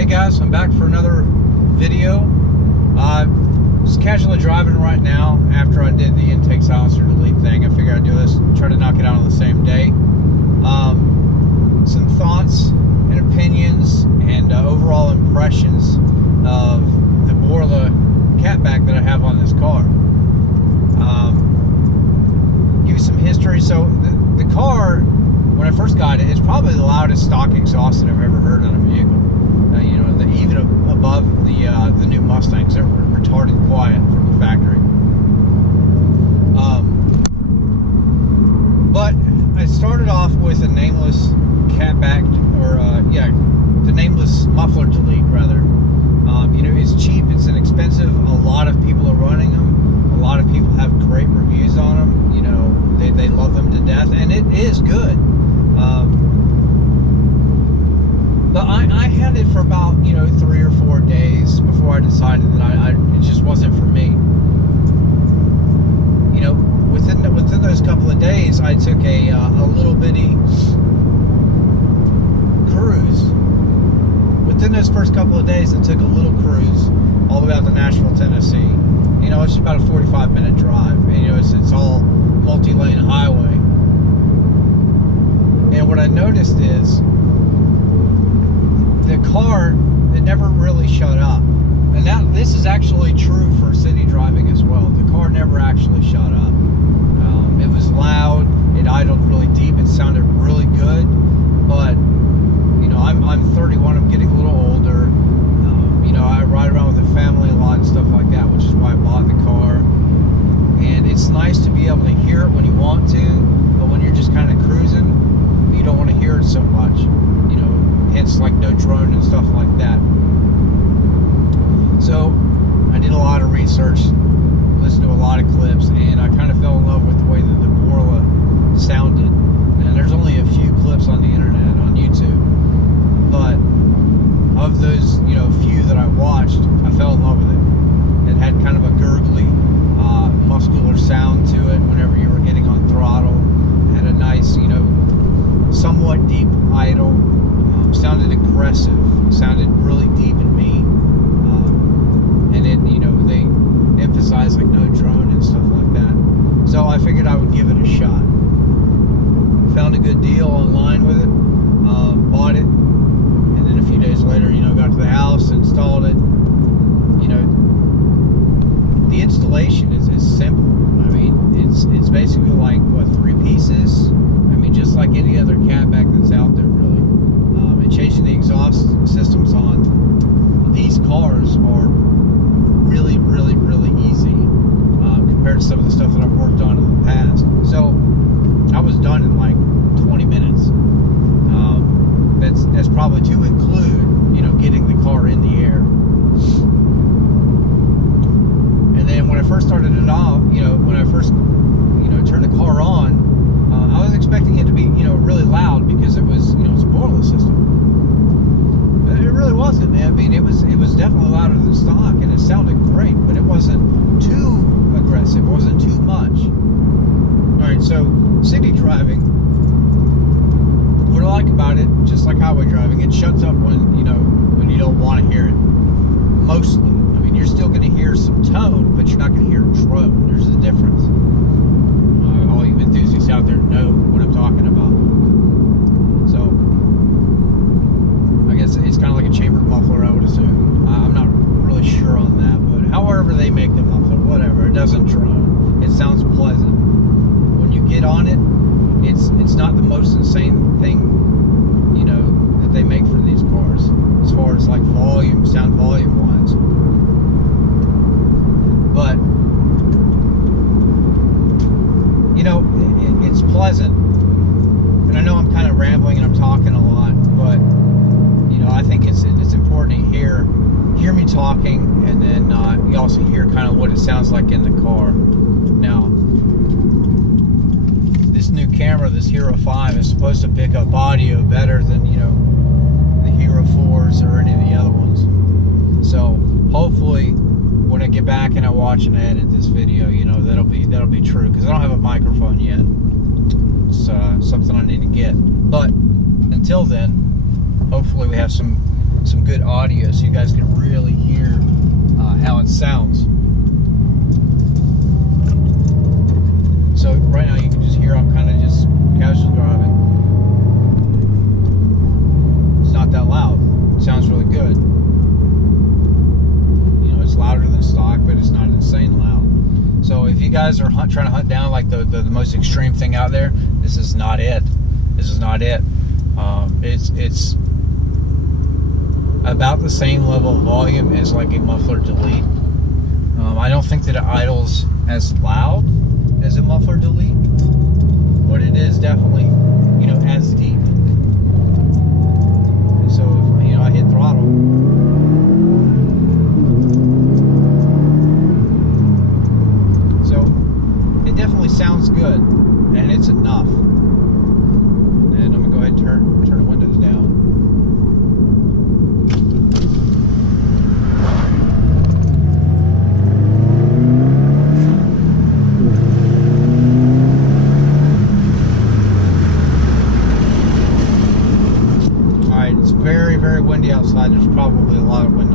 Hey guys, I'm back for another video. Just casually driving right now after I did the intake silencer delete thing. I figured I'd do this, try to knock it out on the same day. Some thoughts and opinions and overall impressions of the Borla Catback that I have on this car. Give you some history. So the car, when I first got it, it's probably the loudest stock exhaust that I've ever heard on a vehicle. You know, even above the new Mustangs, they're retarded quiet from the factory. But I started off with a nameless catback, or the nameless muffler delete rather. You know, it's cheap, it's inexpensive. A lot of people are running them. A lot of people have great reviews on them. You know, they love them to death, and it is good. But I had it for about, 3 or 4 days before I decided that it just wasn't for me. You know, within those couple of days, I took a little bitty cruise. Within those first couple of days, I took a little cruise all the way out to Nashville, Tennessee. You know, it's about a 45-minute drive. And, it's all multi-lane highway. And what I noticed is the car, it never really shut up. And this is actually true for city driving as well. The car never actually shut up. It was loud, it idled really deep, it sounded really good, but I'm 31, I'm getting a little older. I ride around with the family a lot and stuff like that, which is why I bought the car. And it's nice to be able to hear it when you want to, but when you're just kind of cruising, you don't want to hear it so much. Hence like no drone and stuff like that. So I did a lot of research, listened to a lot of clips, and I kind of fell in love with the way that the Borla sounded. And there's only a few clips on the internet, on YouTube, but of those few that I watched, I fell in love with it. It had kind of a gurgly, muscular sound to it whenever you were getting on throttle. It had a nice, somewhat deep idle. Sounded aggressive, sounded really deep and mean, and it, they emphasize like no drone and stuff like that. So I figured I would give it a shot. Found a good deal online with it, bought it, and then a few days later, got to the house, installed it. The installation is simple. I mean, it's basically like 3 pieces. I mean, just like any other catback that's out there, really. Changing the exhaust systems on these cars are really, really, really easy compared to some of the stuff that I've worked on in the past. So I was done in like 20 minutes. That's probably to include, getting the car in the air. And then when I first started it off, when I first, turned the car on, I was expecting it to be, really loud because it was, it's a Borla system. It really wasn't. I mean, it was definitely louder than stock, and it sounded great, but it wasn't too aggressive. It wasn't too much. All right, so city driving. What I like about it, just like highway driving, it shuts up when you don't want to hear it. Mostly. I mean, you're still going to hear some tone, but you're not going to hear drone. There's a difference. All you enthusiasts out there know what I'm talking about. So I guess it's kind of like a chambered muffler, I would assume. I'm not really sure on that, but however they make the muffler, whatever, it doesn't drone. It sounds pleasant. When you get on it, it's not the most insane thing, that they make for these cars, as far as like volume, sound volume wise. But it's pleasant. And I know I'm kind of rambling and I'm talking a lot, but I think it's important to hear me talking, and then you also hear kind of what it sounds like in the car. Now, this new camera, this Hero 5, is supposed to pick up audio better than the Hero 4s or any of the other ones. So hopefully, when I get back and I watch and edit this video, that'll be true, because I don't have a microphone yet. It's something I need to get. But until then, hopefully we have some some good audio so you guys can really hear how it sounds. So right now you can just hear I'm kind of just casual driving. It's not that loud. It sounds really good. You know, it's louder than stock, but it's not insane loud. So if you guys are trying to hunt down like the most extreme thing out there, this is not it. This is not it. It's about the same level of volume as like a muffler delete. I don't think that it idles as loud as a muffler delete, but it is definitely, you know, as deep. And so if, you know, I hit throttle, so it definitely sounds good, and it's enough. And I'm gonna go ahead and turn the windows down. Very, very windy outside. There's probably a lot of wind